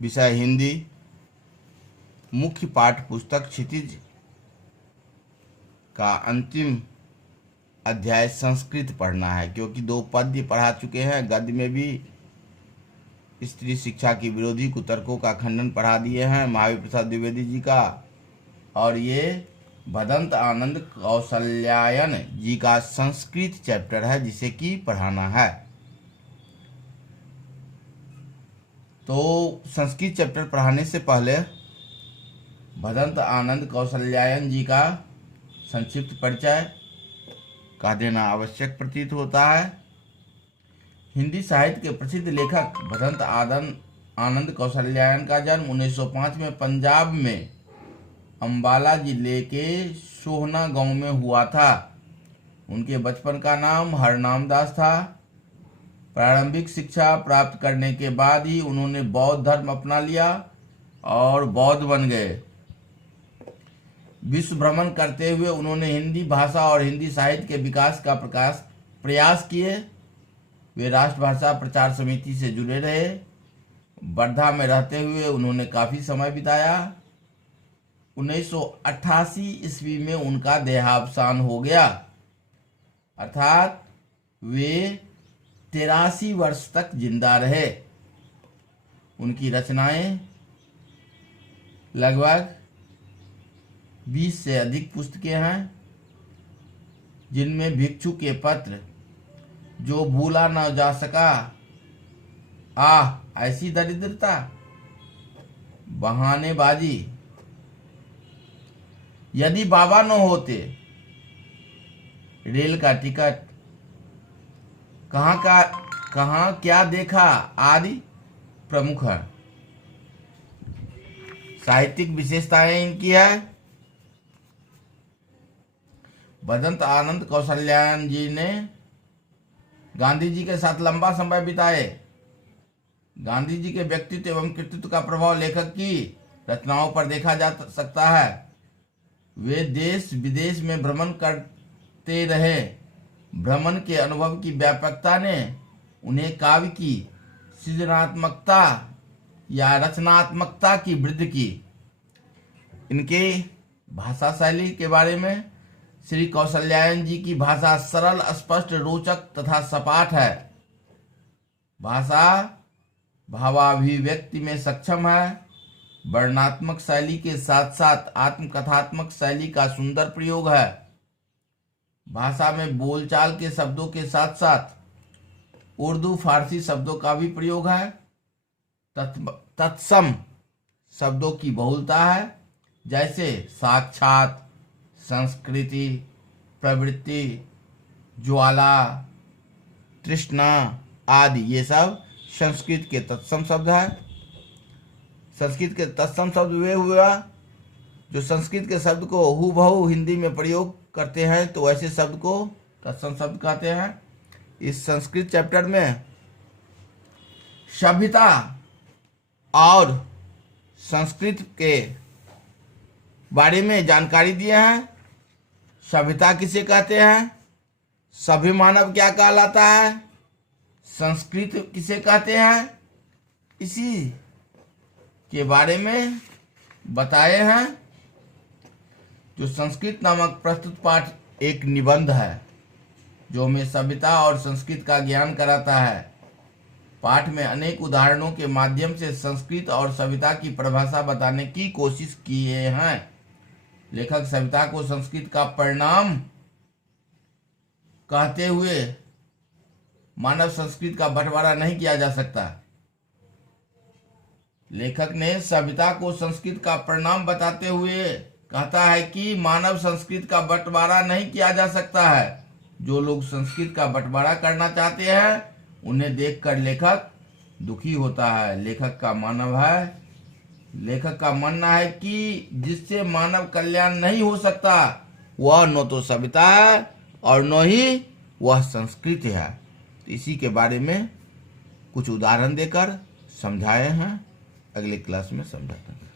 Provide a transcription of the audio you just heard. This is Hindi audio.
विषय हिंदी। मुख्य पाठ्य पुस्तक क्षितिज का अंतिम अध्याय संस्कृत पढ़ना है, क्योंकि 2 पद्य पढ़ा चुके हैं। गद्य में भी स्त्री शिक्षा की विरोधी कुतर्कों का खंडन पढ़ा दिए हैं महावीर प्रसाद द्विवेदी जी का, और ये भदंत आनंद कौशल्यायन जी का संस्कृत चैप्टर है जिसे कि पढ़ाना है। तो संस्कृत चैप्टर पढ़ाने से पहले भदंत आनंद कौशल्यायन जी का संक्षिप्त परिचय का देना आवश्यक प्रतीत होता है। हिंदी साहित्य के प्रसिद्ध लेखक भदंत आनंद कौशल्यायन का जन्म 1905 में पंजाब में अंबाला जिले के सोहना गांव में हुआ था। उनके बचपन का नाम हरनाम दास था। प्रारंभिक शिक्षा प्राप्त करने के बाद ही उन्होंने बौद्ध धर्म अपना लिया और बौद्ध बन गए। विश्व भ्रमण करते हुए उन्होंने हिंदी भाषा और हिंदी साहित्य के विकास का प्रयास किए। वे राष्ट्रभाषा प्रचार समिति से जुड़े रहे। वर्धा में रहते हुए उन्होंने काफी समय बिताया। 1988 ईस्वी में उनका देहावसान हो गया, अर्थात वे 83 वर्ष तक जिंदा रहे। उनकी रचनाएं लगभग 20 से अधिक पुस्तकें हैं, जिनमें भिक्षु के पत्र, जो भूला न जा सका, आह ऐसी दरिद्रता, बहानेबाजी, यदि बाबा न होते, रेल का टिकट, कहाँ क्या देखा आदि प्रमुख है। साहित्यिक विशेषताएं इनकी है। भदंत आनंद कौशल्यायन जी ने गांधी जी के साथ लंबा समय बिताए। गांधी जी के व्यक्तित्व एवं कृतित्व का प्रभाव लेखक की रचनाओं पर देखा जा सकता है। वे देश विदेश में भ्रमण करते रहे। भ्रमण के अनुभव की व्यापकता ने उन्हें काव्य की सृजनात्मकता या रचनात्मकता की वृद्धि की। इनके भाषा शैली के बारे में, श्री कौशल्यायन जी की भाषा सरल, स्पष्ट, रोचक तथा सपाट है। भाषा भावाभिव्यक्ति में सक्षम है। वर्णनात्मक शैली के साथ साथ आत्मकथात्मक शैली का सुंदर प्रयोग है। भाषा में बोलचाल के शब्दों के साथ साथ उर्दू फारसी शब्दों का भी प्रयोग है। तत्सम शब्दों की बहुलता है, जैसे साक्षात, संस्कृति, प्रवृत्ति, ज्वाला, तृष्णा आदि। ये सब संस्कृत के तत्सम शब्द है। संस्कृत के तत्सम शब्द वे हुआ जो संस्कृत के शब्द को हूबहू हिंदी में प्रयोग करते हैं, तो ऐसे शब्द को तत्सम शब्द कहते हैं। इस संस्कृत चैप्टर में सभ्यता और संस्कृत के बारे में जानकारी दिए हैं। सभ्यता किसे कहते हैं, सभ्य मानव क्या कहलाता है, संस्कृत किसे कहते हैं, इसी के बारे में बताए हैं। जो संस्कृत नामक प्रस्तुत पाठ एक निबंध है जो हमें सभ्यता और संस्कृत का ज्ञान कराता है। पाठ में अनेक उदाहरणों के माध्यम से संस्कृत और सभ्यता की परिभाषा बताने की कोशिश किए हैं। लेखक सभ्यता को संस्कृत का परिणाम कहते हुए मानव संस्कृत का बंटवारा नहीं किया जा सकता। लेखक ने सभ्यता को संस्कृत का परिणाम बताते हुए कहता है कि मानव संस्कृत का बंटवारा नहीं किया जा सकता है। जो लोग संस्कृत का बंटवारा करना चाहते हैं उन्हें देखकर लेखक दुखी होता है। लेखक का मानना है कि जिससे मानव कल्याण नहीं हो सकता वह न तो सभ्यता है और न ही वह संस्कृत है। तो इसी के बारे में कुछ उदाहरण देकर समझाए हैं। अगले क्लास में समझाते हैं।